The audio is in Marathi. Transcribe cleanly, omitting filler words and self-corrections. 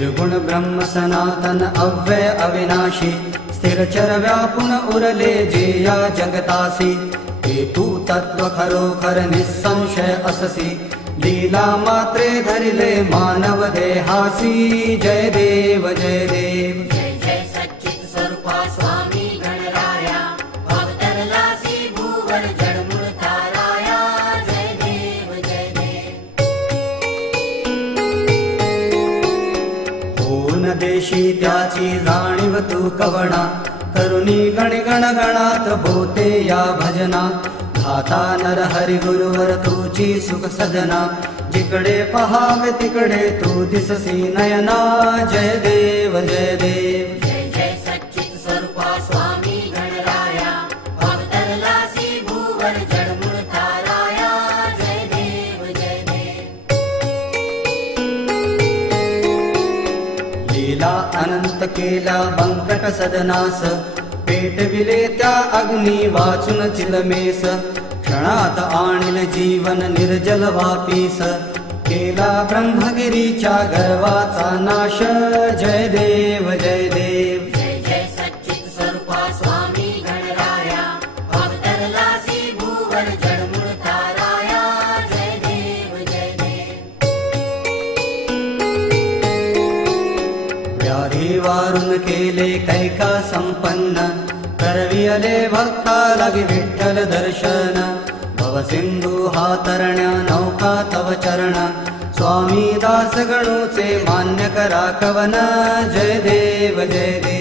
निर्गुण ब्रह्म सनातन अव्यय अविनाशी स्थिरचर व्यापुन उरले जे या जगतासी हे तू तत्व खरोखर निसंशय अससी लीला मात्रे धरिले मानव देहासी जय देव जय देव जय जय सच्चित स्वरूपा स्वामी गणराया अवतरलासी भूवर जडमूळ ताराया जय देव जय देव होन देशी त्याची जाणीव तू कवणा करुणी गणगण गणात बोते या भजना धाता नर हरि गुरुवर तुझी सुख सदना जिकडे पहावे तिकडे तू दिससी नयना जय देव जय देव जय जय सच्चित स्वरूपा स्वामी गणराया अवतरलासी भूवर जडमूळ ताराया जय देव जय देव लीला अनंत केला बंकट सदनास पेटविले त्या अग्नी वाचून चिलमेस क्षणात आणिल जीवन निर्जल वापीस केला ब्रह्मगिरीच्या गर्वाचा नाश जय देव जय देव जय जय सच्चित स्वरूपा स्वामी गणराया अवतरलासी भूवर जडमूळ ताराया जय देव जय देव व्याधी वारून केले कैका संपन्न करवियले भक्ता लगी विठ्ठल दर्शन भवसिंधू हा तरण्या नौका तव चरण स्वामी दास गणूचे मान्य करा कवन जय देव जय देव